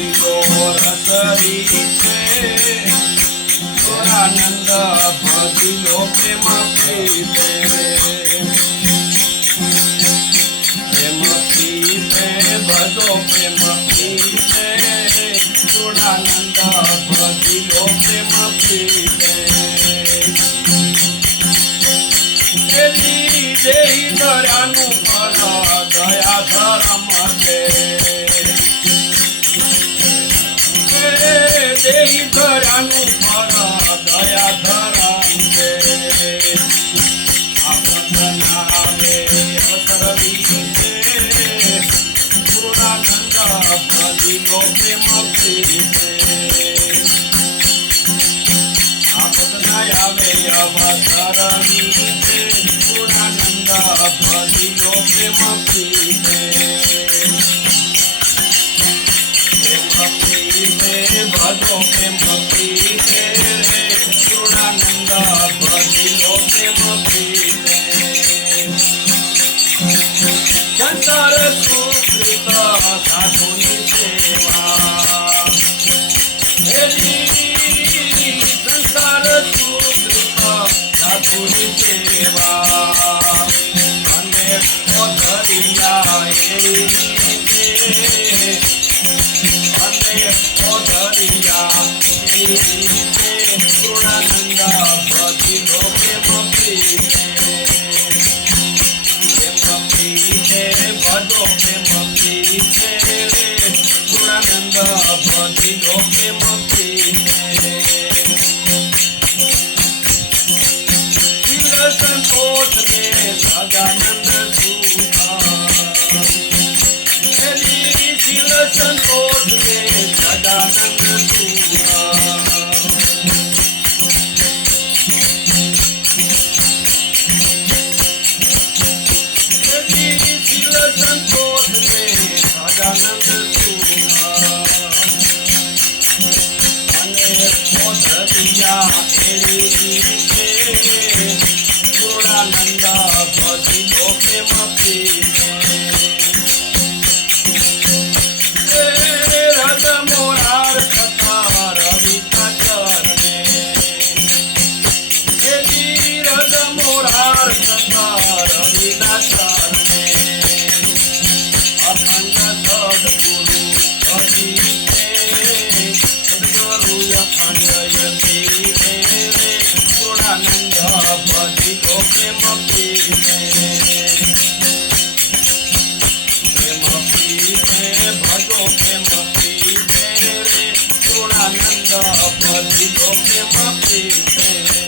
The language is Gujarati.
ભજીલો રસરી છે પૂર્ણાનંદ ભજીલો પ્રેમ પીતે ભજો પ્રેમ પીતે પૂર્ણાનંદ ભજીલો પ્રેમ પીતે દેહી ધરાનું ફળ દયા ધર્મ છે દેહી ધરાનું ફળ દયા ધર્મ છે આપત નાવે અસરવી છે પૂર્ણાનંદ ભજીલો પ્રેમ પીતે આપત ના આવે અવસરવી છે પૂર્ણાનંદ ભજીલો પ્રેમ પીતે ભજો પ્રેમ પીતે પૂર્ણાનંદ ભજીલો પ્રેમ પીતે સંસાર સુકૃત સાધુની સેવા સંસાર સુકૃત સાધુની સેવા અને ઓધરિયા એવી રીતે અને ઓધરિયા એવી રીતે પૂર્ણાનંદ ભજીલો પ્રેમ પીતે ભજો પ્રેમ પીતે પૂર્ણાનંદ ભજીલો પ્રેમ પીતે સંતોષ દે સદાનંદ શીલ સંતોષ દે સદાનંદ શીલ સંતોષ દે સદાનંદ અને ઓધરિયા એવી રીતે પૂર્ણાનંદ ભજીલો પ્રેમ પીતે રદ મોરાર કથા રવિતા ચરણે રદ મોરાર કથા રવિના ચરણે અખંડ સદગુરુ અજીતે સદગુરુ અખંડ યતીતે પૂર્ણાનંદ ભજીલો પ્રેમ પીતે પ્રેમ પીતે ભજો પ્રેમ પીતે પૂર્ણાનંદ ભજીલો પ્રેમ પીતે